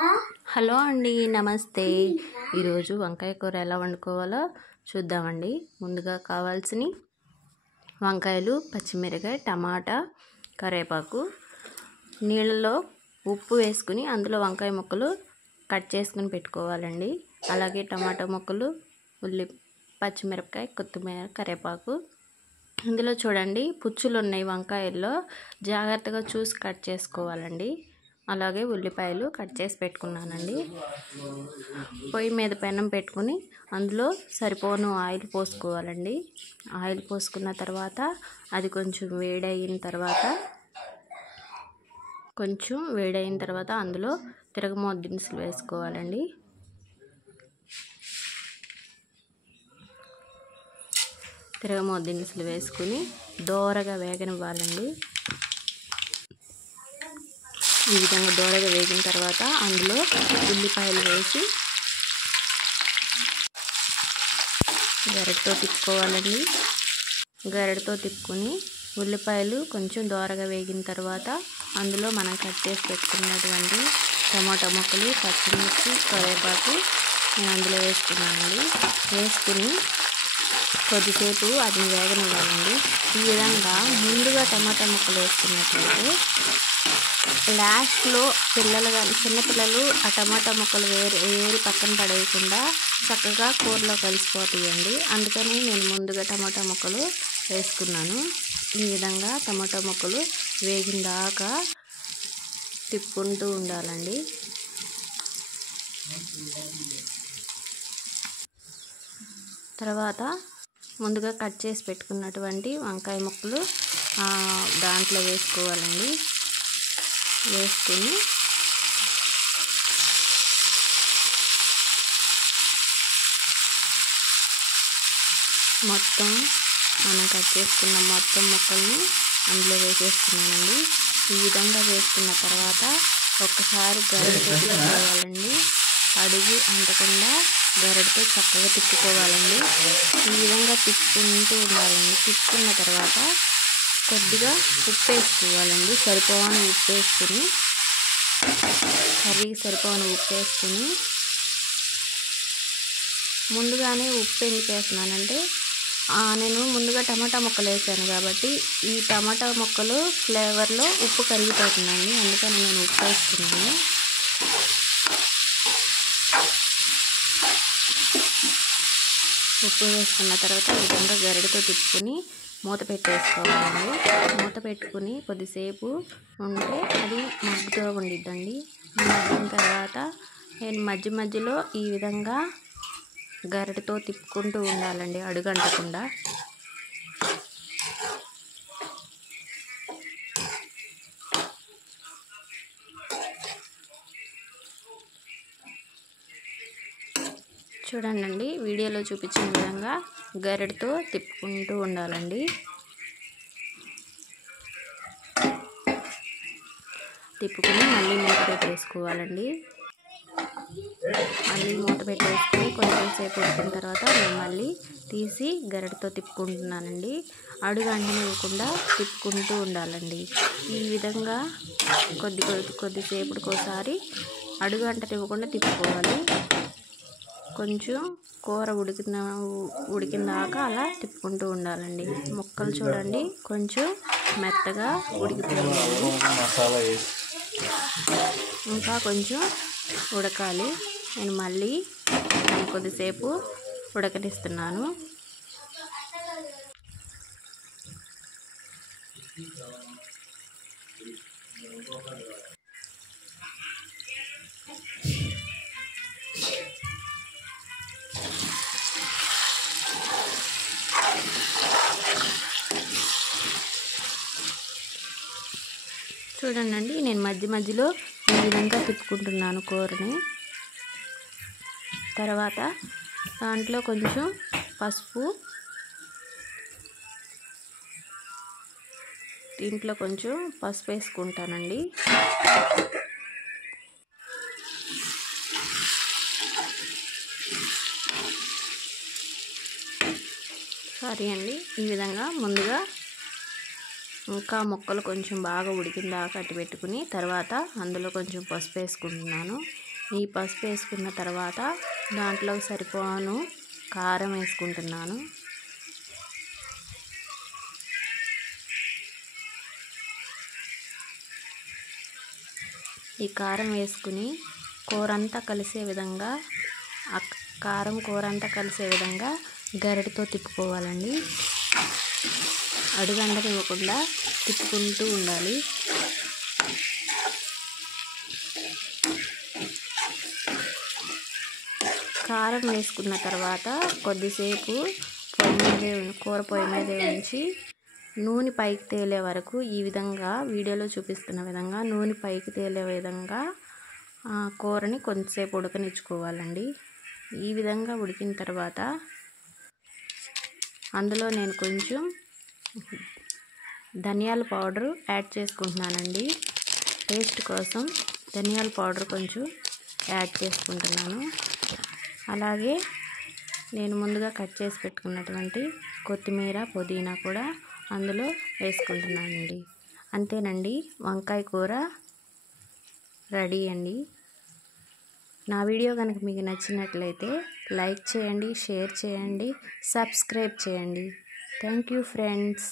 Hello అండి, నమస్తే. ఈరోజు వంకాయ కూర ఎలా వండుకోవాలో చూద్దామండి. ముందుగా కావాల్సిన వంకాయలు, పచ్చిమిరపకాయ, టమాటా, కరివేపాకు, నీళ్ళలో ఉప్పు వేసుకుని అందులో వంకాయ ముక్కలు కట్ చేసుకుని పెట్టుకోవాలండి. అలాగే టమాటా ముక్కలు, పచ్చిమిరపకాయ, కొత్తిమీర, కరివేపాకు. ఇందులో చూడండి పుచ్చులు ఉన్నాయి వంకాయల్లో, జాగ్రత్తగా చూసి కట్ చేసుకోవాలండి. అలాగే ఉల్లిపాయలు కట్ చేసి పెట్టుకున్నానండి. పొయ్యి మీద పెనం పెట్టుకుని అందులో సరిపోను ఆయిల్ పోసుకోవాలండి. ఆయిల్ పోసుకున్న తర్వాత అది కొంచెం వేడైన తర్వాత అందులో తిరగమోత దినుసులు వేసుకోవాలండి. తిరగమోత దినుసులు వేసుకుని దోరగా వేగనివ్వాలండి. ఈ విధంగా దోరగా వేగిన తర్వాత అందులో ఉల్లిపాయలు వేసి గరిటతో తిప్పుకోవాలండి. గరిటతో తిప్పుకొని ఉల్లిపాయలు కొంచెం దోరగా వేగిన తర్వాత అందులో మనం కట్ చేసి పెట్టుకున్నటువంటి టమాటా ముక్కలు, పచ్చిమిర్చి, కరివేపాకు నేను అందులో వేసుకున్నానండి. వేసుకుని కొద్దిసేపు వాటిని వేగనివ్వాలండి. ఈ విధంగా ముందుగా టమాటా ముక్కలు వేసుకున్నట్లయితే లాస్ట్లో పిల్లలు కానీ చిన్నపిల్లలు ఆ టమాటా ముక్కలు వేరి పక్కన పడేయకుండా చక్కగా కూరలో కలిసిపోతాయండి. అందుకని నేను ముందుగా టమాటా ముక్కలు వేసుకున్నాను. ఈ విధంగా టమాటా ముక్కలు వేగిన దాకా తిప్పుకుంటూ ఉండాలండి. తర్వాత ముందుగా కట్ చేసి పెట్టుకున్నటువంటి వంకాయ ముక్కలు దాంట్లో వేసుకోవాలండి. వేసుకుని మొత్తం మనం కట్ చేసుకున్న మొత్తం ముక్కల్ని అందులో వేసేసుకున్నానండి. ఈ విధంగా వేసుకున్న తర్వాత ఒక్కసారి గరిటెతో తిప్పుకోవాలండి. అడుగు అంటకుండా గరిటెతో చక్కగా తిప్పుకోవాలండి. ఈ విధంగా తిప్పుకుంటూ ఉండాలండి. తిప్పుకున్న తర్వాత కొద్దిగా ఉప్పు వేసుకోవాలండి. సరిపోని ఉప్పు వేసుకుని కర్రీకి సరిపోని ఉప్పు వేసుకుని ముందుగానే ఉప్పు ఎందుకు వేస్తున్నానంటే నేను ముందుగా టమాటా ముక్కలు వేసాను కాబట్టి ఈ టమాటా ముక్కలు ఫ్లేవర్లో ఉప్పు కరిగిపోతుందండి. అందుకని నేను ఉప్పు వేసుకున్నాను. ఉప్పు వేసుకున్న తర్వాత ఈ విధంగా గరిటెతో తిప్పుకొని మూత పెట్టేసుకోవాలండి. మూత పెట్టుకుని కొద్దిసేపు ఉంటే అది మగ్గుతూ ఉండిద్దండి. మగ్గిన తర్వాత నేను మధ్యలో ఈ విధంగా గరిటెతో తిప్పుకుంటూ ఉండాలండి, అడుగంటకుండా. చూడండి, వీడియోలో చూపించిన విధంగా గరిటెతో తిప్పుకుంటూ ఉండాలండి. తిప్పుకుని మళ్ళీ మూత పెట్టేసుకోవాలండి. మళ్ళీ మూత పెట్టేసుకుని కొంచెం సేపు ఉడికిన తర్వాత నేను మళ్ళీ తీసి గరిటెతో తిప్పుకుంటున్నానండి. అడుగు అంటనివ్వకుండా తిప్పుకుంటూ ఉండాలండి. ఈ విధంగా కొద్దిసేపటికోసారి అడుగు అంటనివ్వకుండా తిప్పుకోవాలి. కొంచెం కూర ఉడికిన దాకా అలా తిప్పుకుంటూ ఉండాలండి. ముక్కలు చూడండి కొంచెం మెత్తగా ఉడికిపోయాయి. ఇంకా కొంచెం ఉడకాలి. నేను మళ్ళీ కొద్దిసేపు ఉడకనిస్తున్నాను. చూడండి, నేను మధ్యలో ఈ విధంగా తిప్పుకుంటున్నాను కూరని. తర్వాత దాంట్లో కొంచెం పసుపు, దీంట్లో కొంచెం పసుపు వేసుకుంటానండి. సారీ అండి. ఈ విధంగా ముందుగా ఇంకా ముక్కలు కొంచెం బాగా ఉడికిన దాకా అట్టి పెట్టుకుని తర్వాత అందులో కొంచెం పసుపు వేసుకుంటున్నాను. ఈ పసుపు వేసుకున్న తర్వాత దాంట్లో సరిపోను కారం వేసుకుంటున్నాను. ఈ కారం వేసుకుని కూరంతా కలిసే విధంగా కారం కూరంతా కలిసే విధంగా గరిటెతో తిప్పుకోవాలండి. అడుగంటనివ్వకుండా తిప్పుకుంటూ ఉండాలి. కారం వేసుకున్న తర్వాత కొద్దిసేపు కూర పొయ్యి మీద ఉంచి నూనె పైకి తేలే వరకు ఈ విధంగా వీడియోలో చూపిస్తున్న విధంగా నూనె పైకి తేలే విధంగా కూరని కొంచెంసేపు ఉడకనిచ్చుకోవాలండి. ఈ విధంగా ఉడికిన తర్వాత అందులో నేను కొంచెం ధనియాల పౌడర్ యాడ్ చేసుకుంటున్నానండి. టేస్ట్ కోసం ధనియాల పౌడర్ కొంచెం యాడ్ చేసుకుంటున్నాను. అలాగే నేను ముందుగా కట్ చేసి పెట్టుకున్నటువంటి కొత్తిమీర పుదీనా కూడా అందులో వేసుకుంటున్నానండి. అంతేనండి, వంకాయ కూర రెడీ అండి. నా వీడియో కనుక మీకు నచ్చినట్లయితే లైక్ చేయండి, షేర్ చేయండి, సబ్స్క్రైబ్ చేయండి. Thank you friends.